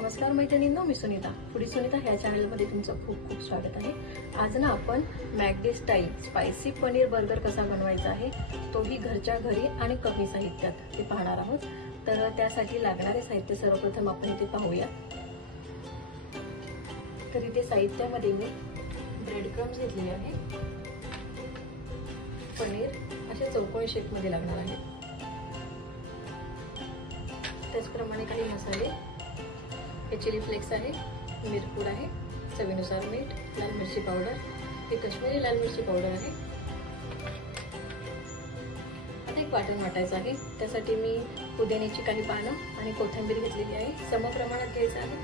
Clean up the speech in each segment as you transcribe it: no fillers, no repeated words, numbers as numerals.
नमस्कार मैत्रिणींनो, मी सुनीता. फूडी सुनीता ह्या चॅनलमध्ये तुमचं खूप खूप स्वागत आहे. आज ना आपण मॅकडे स्टाईल स्पायसी पनीर बर्गर कसा बनवायचा आहे तोही घरच्या घरी आणि कमी साहित्यात ते पाहणार आहोत. तर त्यासाठी लागणारे साहित्य सर्वप्रथम आपण इथे पाहूया. तर इथे साहित्यामध्ये मी ब्रेड क्रम्स घेतलेले आहे. पनीर असे चौकोनी शेपमध्ये लागणार आहे. त्याचप्रमाणे काही मसाले, हे चिली फ्लेक्स आहे, मिरपूड आहे, चवीनुसार मीठ, लाल मिरची पावडर, हे काश्मीरी लाल मिरची पावडर आहे. आता एक वाटण वाटायचं आहे. त्यासाठी मी पुदिन्याची काही पानं आणि कोथिंबीर घेतलेली आहे. समप्रमाणात घ्यायचं आहे.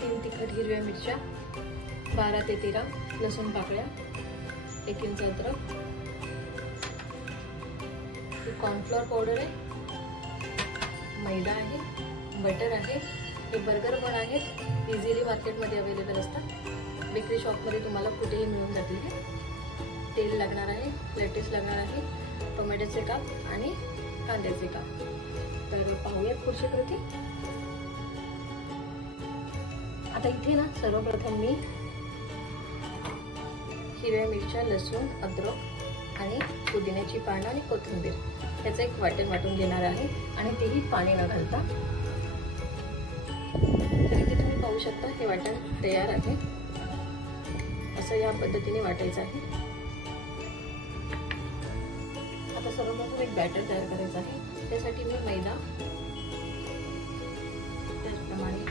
3 तिखट हिरव्या मिरच्या, 12 ते 13 लसूण पाकळ्या, 1 इंच अद्रक, कॉर्नफ्लोअर पावडर आहे, मैदा आहे, बटर आहे, हे बर्गर बन आहेत. इझिली मार्केटमध्ये अवेलेबल असतात. बेकरी शॉपमध्ये तुम्हाला कुठेही मिळून जातील. हे तेल लागणार आहे, लेटेस लागणार आहे, टोमॅटोचे काप आणि कांद्याचे काप. तर पाहूयात पुढची कृती. आता इथे ना सर्वप्रथम मी हिरव्या मिरच्या, लसूण, अद्रक आणि पुदिन्याची पानं आणि कोथिंबीर याचं एक वाटण वाटून घेणार आहे आणि तेही पाणी न घालता. तर इथे तुम्ही पाहू शकता हे वाटण तयार आहे. असं या पद्धतीने वाटायचं आहे. आता सर्वप्रथम एक बॅटर तयार करायचं आहे. त्यासाठी मी मैदा, त्याचप्रमाणे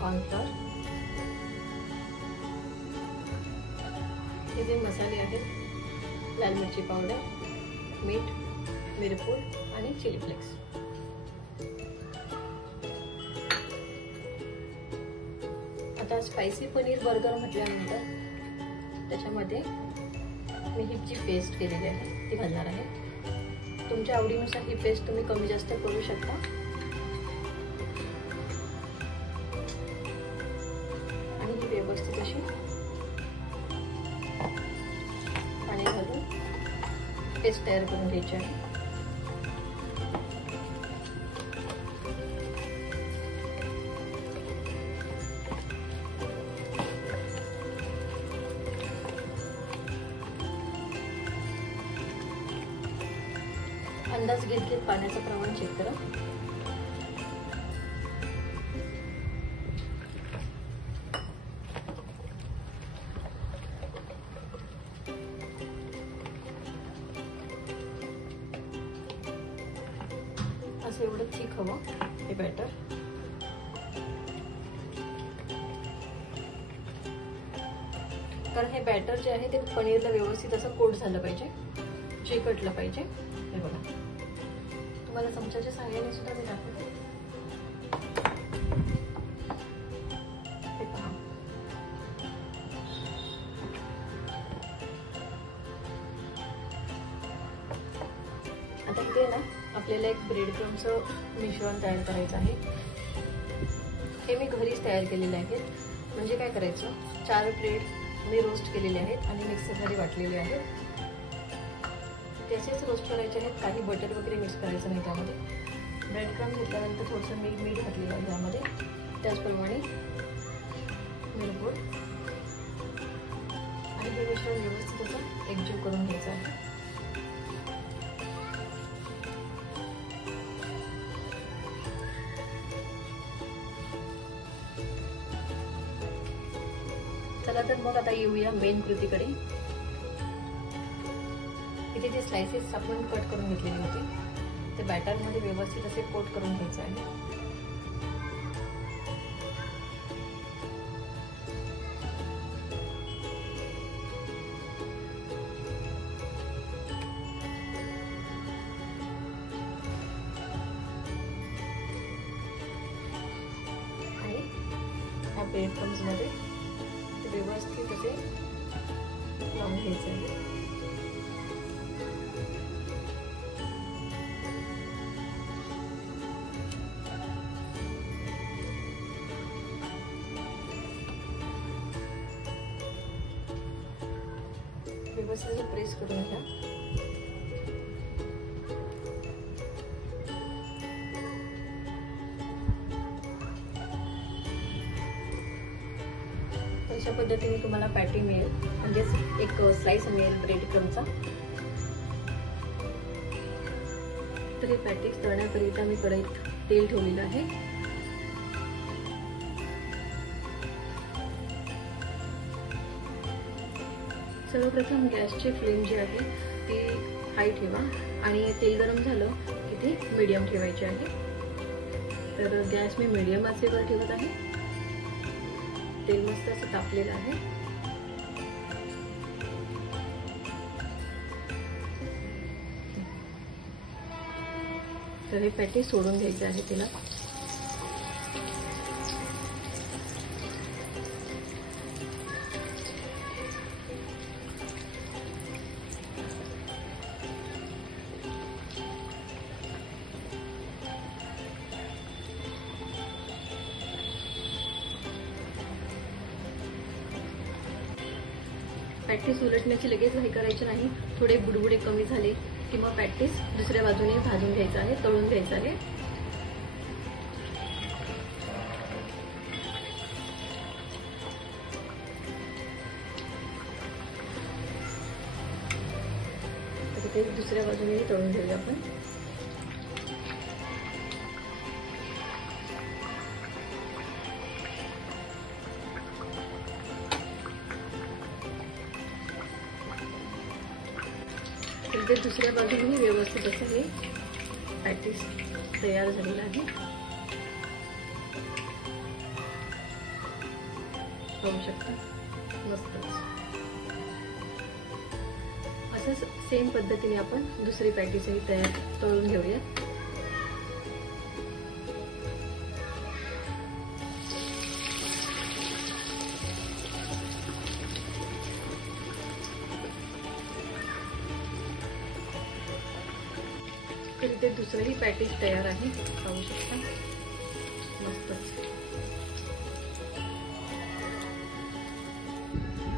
कॉर्नफ्लोअर, हे जे मसाले आहेत, लाल मिरची पावडर, मीठ, मिरपूड आणि चिली फ्लेक्स. आता स्पायसी पनीर बर्गर म्हटल्यानंतर त्याच्यामध्ये मी ही जी पेस्ट केलेली आहे ती घालणार आहे. तुमच्या आवडीनुसार ही पेस्ट तुम्ही कमी जास्त करू शकता. आणि ही व्यवस्थित अशी पाणी घालून पेस्ट तयार करून घ्यायची आहे. अंदाज घेत घेत पाण्याचं प्रमाण चेक करा. असं एवढं थिक हवं हे बॅटर. कारण हे बॅटर जे आहे ते पनीरला व्यवस्थित असं कोट झालं पाहिजे, चिकटलं पाहिजे. हे बघा, तुम्हाला चमच्याच्या सहाय्याने सुद्धा मी दाखवते. हे पहा, आता इथे ना आपल्याला एक ब्रेड क्रम्सचं मिश्रण तयार करायचं आहे. हे मी घरीच तयार केलेले आहेत. म्हणजे काय करायचं, 4 ब्रेड मी रोस्ट केलेले आहेत आणि मिक्सरमध्ये वाटलेले आहेत. त्याचेच रोस्ट करायचे आहेत. काही बटर वगैरे मिक्स करायचं नाही त्यामध्ये. ब्रेड क्रम्स घेतल्यानंतर थोडंसं मीठ घातलेलं आहे त्यामध्ये. त्याचप्रमाणे मिरपूड आणि हे मिश्रण व्यवस्थित असं एकजीव करून घ्यायचं आहे. चला तर मग आता येऊया मेन कृतीकडे. इथे जे स्लायसेस आपण कट करून घेतलेले होते ते बॅटरमध्ये व्यवस्थित असे कोट करून घ्यायचे आहे. आणि ह्या ब्रेड क्रम्समध्ये ते व्यवस्थित असे लावून घ्यायचे आहे. व्यवस्थित प्रेस करून घ्या. अशा पद्धतीने तुम्हाला पॅटी मिळेल, म्हणजेच एक स्लाइस मिळेल ब्रेड क्रमचा। तर हे पॅटीज तळण्याकरिता मी कढईत तेल ठेवलेलं आहे। सर्वप्रथम गॅसची फ्लेम जी आहे ती हाय ठेवा आणि तेल गरम झालं की ती मीडियम ठेवायची आहे। तर गॅस मी मीडियम आचेवर ठेवत आहे। तेल मस्त असं तापलेलं आहे। तर हे पॅटी सोडून घ्यायचे आहे तिला। पॅटीस उलटण्याची लगेच घाई करायची नाही। थोडे बुडबुडे कमी झाले की मग पॅटीस दुसऱ्या बाजूने भाजून घ्यायचं आहे, तळून घ्यायचं आहे। तर ते दुसऱ्या बाजूने तळून घेऊया आपण। तर दुसऱ्या बाजूने व्यवस्थित असं हे पॅटीस तयार झालेलं आहे। पाहू शकता मस्तच। असंच सेम पद्धतीने आपण दुसरी पॅटीसही तळून घेऊया। तर इथे दुसरंही पॅटीस तयार आहे, पाहू शकता मस्तच।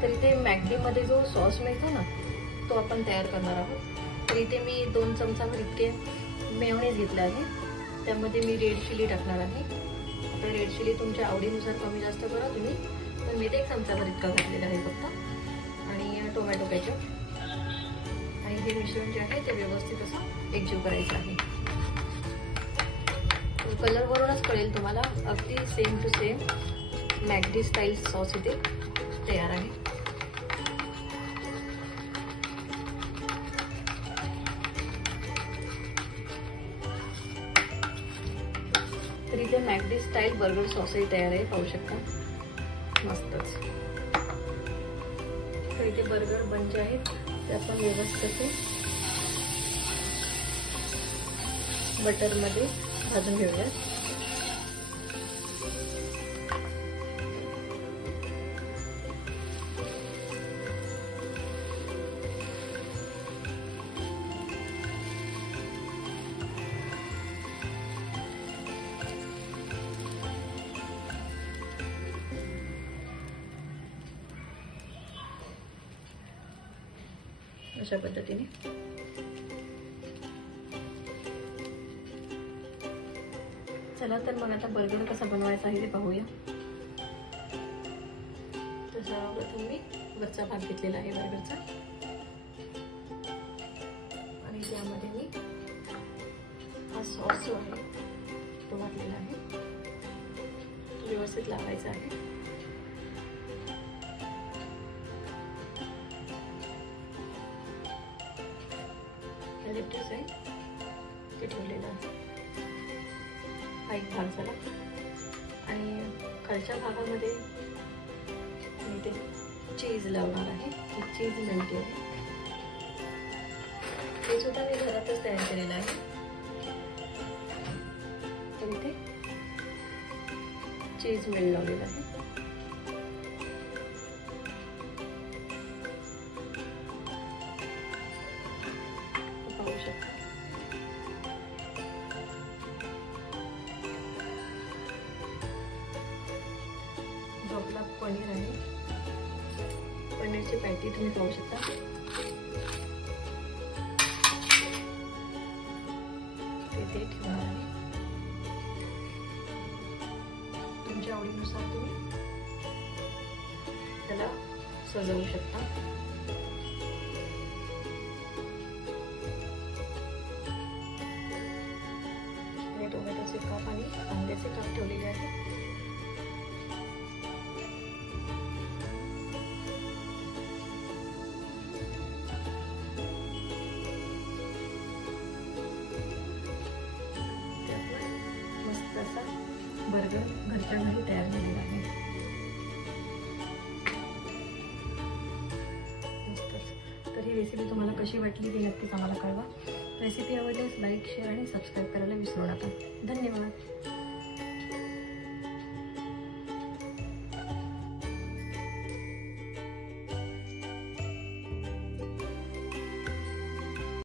तर इथे मॅकडी मध्ये जो सॉस मिळतो ना तो आपण तयार करणार आहोत। तर इथे मी 2 चमचाभर इतके मेयोनेज घेतले आहे। त्यामध्ये मी रेड चिली टाकणार आहे। आता रेड चिली तुमच्या आवडीनुसार कमी जास्त करा तुम्ही, पण मी 1 चमचाभर इतका घातलेला आहे फक्त। आणि टोमॅटो केचप आणि हे मिश्रण जे आहे ते व्यवस्थित असं एकजीव करायचं आहे। कलर वरूनच कळेल तुम्हाला, अगदी same to same McD style sauce इथे तयार आहे। तर इथे मॅकडी स्टाईल बर्गर सॉसही तयार आहे, पाहू शकता मस्तच। तर इथे बर्गर बन जे आहेत ते आपण व्यवस्थित असे बटर मध्ये भाजून घेऊया। अशा पद्धतीने चला तर मग आता बर्गर कसा बनवायचा आहे ते पाहूया। तर सर्वप्रथम मी वरचा भाग घेतलेला आहे बर्गरचा आणि त्यामध्ये मी हा सॉस जो आहे तो घातलेला आहे। तो व्यवस्थित लावायचा आहे। लेट्यूस आहे ते ठेवलेलं आहे, हा एक भाग झाला। आणि खालच्या भागामध्ये मी ते चीज लावणार आहे। चीज मेल्ट आहे, हे सुद्धा मी घरातच तयार केलेलं आहे। तर इथे चीज मेल्ट लावलेलं आहे। आपला पनीर आहे, पनीरची पॅटी तुम्ही पाहू शकता। ते ठेवणार आहे, तुमच्या आवडीनुसार तुम्ही त्याला सजवू शकता. हे टोमॅटोचे काप आणि कांद्याचे काप ठेवलेले आहेत. मस्त असा बर्गर घरच्या घरी तयार झालेला आहे. तर ही रेसिपी तुम्हाला कशी वाटली ते नक्कीच आम्हाला कळवा. रेसिपी आवडल्यास लाईक, शेअर आणि सबस्क्राईब करायला विसरू नका. धन्यवाद.